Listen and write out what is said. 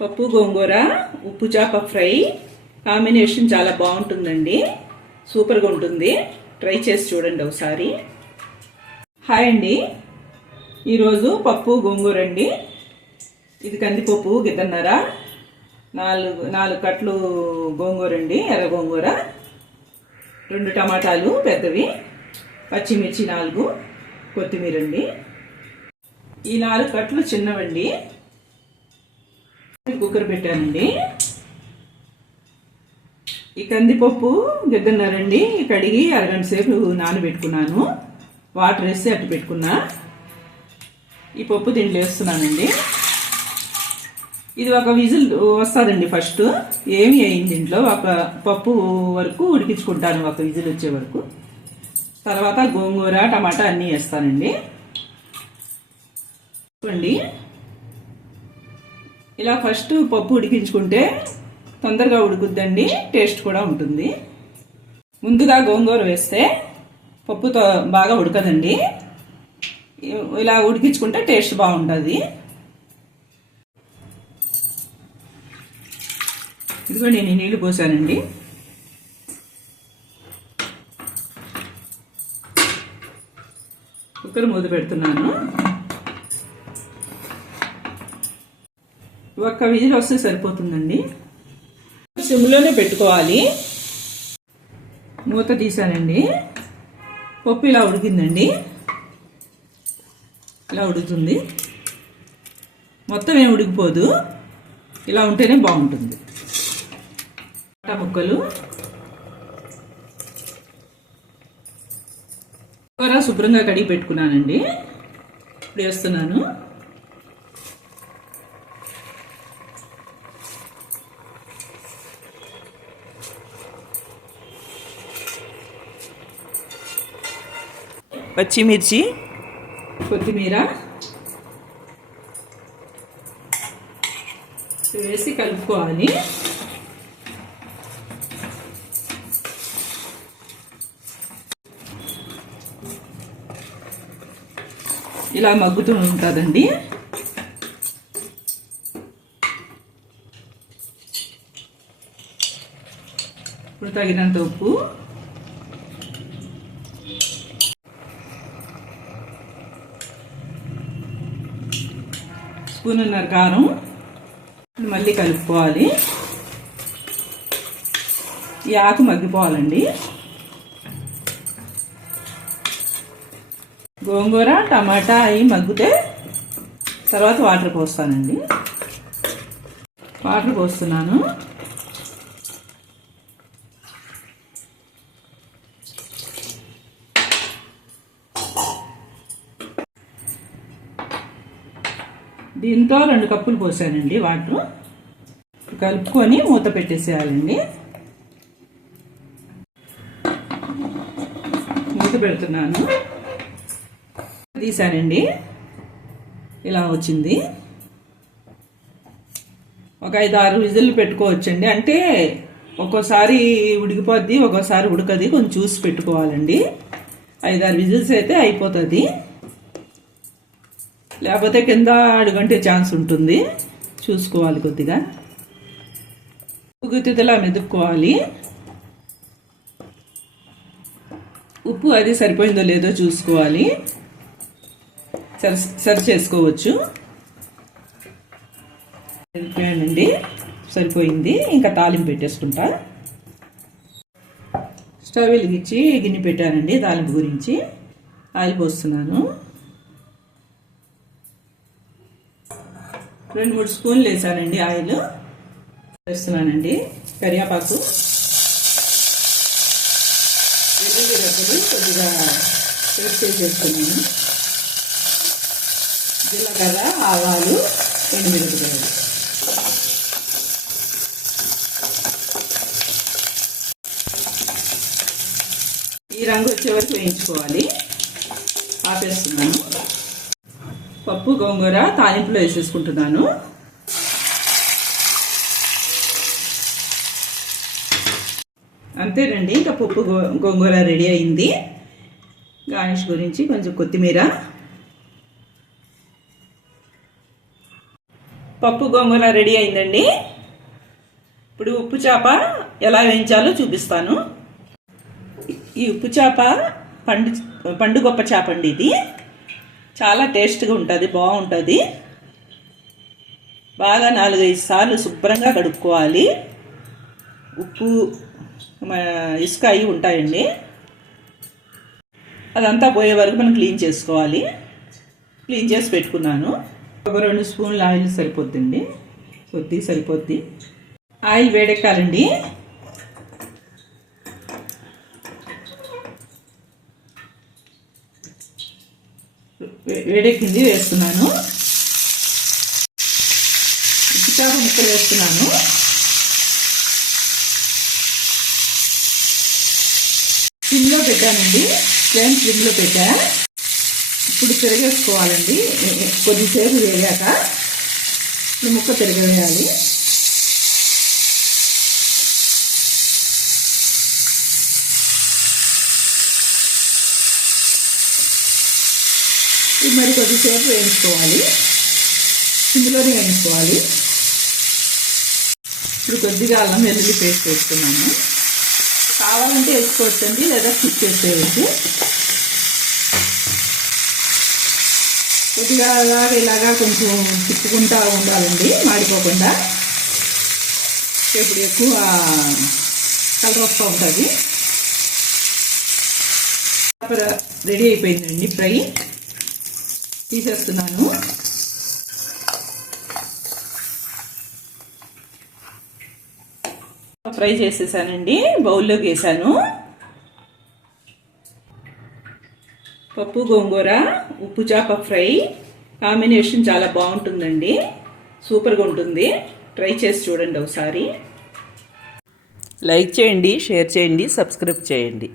పప్పు గోంగూర ఉప్పు చేప ఫ్రై. కాంబినేషన్ చాలా బాగుంటుందండి. సూపర్గా ఉంటుంది. ట్రై చేసి చూడండి ఒకసారి. హాయ్ అండి. ఈరోజు పప్పు గోంగూర అండి. ఇది కందిపప్పు గిద్దన్నర. నాలుగు నాలుగు కట్లు గోంగూర అండి ఎర్ర గోంగూర. రెండు టమాటాలు పెద్దవి. పచ్చిమిర్చి నాలుగు కొత్తిమీర అండి. ఈ నాలుగు కట్లు చిన్నవండి. కుక్కర్ పెట్టానండి. ఈ కందిపప్పు గిద్దన్నారండి కడిగి అరగంట సేపు నానబెట్టుకున్నాను. వాటర్ వేసి అట్టు పెట్టుకున్నా. ఈ పప్పు దీంట్లో వేస్తున్నానండి. ఇది ఒక విజిల్ వస్తుందండి ఫస్ట్. ఏమి అయింది దీంట్లో. ఒక పప్పు వరకు ఉడికించుకుంటాను ఒక విజిల్ వచ్చే వరకు. తర్వాత గోంగూర టమాటా అన్నీ వేస్తానండి. చూడండి. ఇలా ఫస్ట్ పప్పు ఉడికించుకుంటే తొందరగా ఉడుకుద్దండి టేస్ట్ కూడా ఉంటుంది. ముందుగా గోంగూర వేస్తే పప్పుతో బాగా ఉడకదండి. ఇలా ఉడికించుకుంటే టేస్ట్ బాగుంటుంది. ఇదిగో నేను నీళ్ళు పోసానండి. కుక్కర్ మూత పెడుతున్నాను. ఒక్క విజిల్ వస్తే సరిపోతుందండి. సిమ్లోనే పెట్టుకోవాలి. మూత తీసానండి. పప్పు ఇలా ఉడికిందండి. ఇలా ఉడుకుతుంది. మొత్తం ఏం ఉడికిపోదు. ఇలా ఉంటేనే బాగుంటుంది. టమాటా ముక్కలు. కూర శుభ్రంగా కడిగి పెట్టుకున్నానండి. ఇప్పుడు వేస్తున్నాను. పచ్చిమిర్చి కొత్తిమీర వేసి కలుపుకోవాలి. ఇలా మగ్గుతూ ఉంటుందండి. ఇప్పుడు తగినంత ఉప్పు. స్పూన్నర కారం. మళ్ళీ కలుపుకోవాలి. ఈ ఆకు మగ్గిపోవాలండి. గోంగూర టమాటా అవి మగ్గితే తర్వాత వాటర్ పోస్తానండి. వాటర్ పోస్తున్నాను. దీంతో రెండు కప్పులు పోసానండి వాటర్. కలుపుకొని మూత పెట్టేసేయాలండి. మూత పెడుతున్నాను. తీసానండి. ఇలా వచ్చింది. ఒక ఐదు ఆరు విజిల్లు పెట్టుకోవచ్చండి. అంటే ఒక్కోసారి ఉడికిపోద్ది ఒక్కోసారి ఉడకది. కొంచెం చూసి పెట్టుకోవాలండి. ఐదు ఆరు విజిల్స్ అయితే అయిపోతుంది. లేకపోతే కింద అడుగంటే ఛాన్స్ ఉంటుంది. చూసుకోవాలి కొద్దిగా. ఉగుతిలా మెదుక్కోవాలి. ఉప్పు అది సరిపోయిందో లేదో చూసుకోవాలి. సరి సరి చేసుకోవచ్చు. సరిపోయానండి సరిపోయింది. ఇంకా తాలింపు పెట్టేసుకుంటా. స్టవ్ వెలిగించి గిన్నె పెట్టానండి తాలింపు గురించి. ఆయిల్ పోస్తున్నాను. రెండు మూడు స్పూన్లు వేసానండి ఆయిల్. వేస్తున్నానండి. కరివేపాకు. వెల్లుల్లి కొద్దిగా పేస్ట్ చేసేసుకున్నాను జీలకర్ర ఆవాలు ఎండుమిరపకాయలు. ఈ రంగు వచ్చే వరకు వేయించుకోవాలి. ఆపేస్తున్నాను. పప్పు గోంగూర తాలింపులో వేసేసుకుంటున్నాను. అంతేనండి ఇంకా పప్పు గో గోంగూర రెడీ అయింది. గార్నిష్ గురించి కొంచెం కొత్తిమీర. పప్పు గోంగూర రెడీ అయిందండి. ఇప్పుడు ఉప్పు చేప ఎలా వేయించాలో చూపిస్తాను. ఈ ఉప్పు చేప పండు పండు గొప్ప చేప అండి ఇది. చాలా టేస్ట్గా ఉంటుంది బాగుంటుంది. బాగా నాలుగైదు సార్లు శుభ్రంగా కడుక్కోవాలి. ఉప్పు ఇసుక అవి ఉంటాయండి. అదంతా పోయే వరకు మనం క్లీన్ చేసుకోవాలి. క్లీన్ చేసి పెట్టుకున్నాను. ఒక రెండు స్పూన్ల ఆయిల్ సరిపోద్దండి. కొద్ది సరిపోద్ది. ఆయిల్ వేడెక్కాలండి. వేడెక్కింది వేస్తున్నాను. ఉప్పు ముక్కలు వేస్తున్నాను. స్లిమ్లో పెట్టానండి. ఫ్లేమ్ స్లిమ్లో పెట్టా. ఇప్పుడు తిరగేసుకోవాలండి కొద్దిసేపు వేగాక ఇప్పుడు ముక్క తిరగవేయాలి ఇది మరి కొద్దిసేపు వేయించుకోవాలి. ఇందులోనే వేయించుకోవాలి. ఇప్పుడు కొద్దిగా అల్లం వెల్లుల్లి పేస్ట్ వేసుకున్నాను. కావాలంటే వేసుకోవచ్చండి లేదా స్కిప్ చేసేయచ్చు. కొద్దిగా అలాగే ఇలాగా కొంచెం తిప్పుకుంటా ఉండాలండి మాడిపోకుండా. ఇప్పుడు ఎక్కువ కలర్ వస్తూ ఉంటుంది. రెడీ అయిపోయిందండి ఫ్రై. తీసేస్తున్నాను. ఫ్రై చేసేసానండి బౌల్లోకి వేసాను. పప్పు గోంగూర ఉప్పు చేప ఫ్రై. కాంబినేషన్ చాలా బాగుంటుందండి. సూపర్గా ఉంటుంది. ట్రై చేసి చూడండి ఒకసారి. లైక్ చేయండి షేర్ చేయండి సబ్స్క్రైబ్ చేయండి.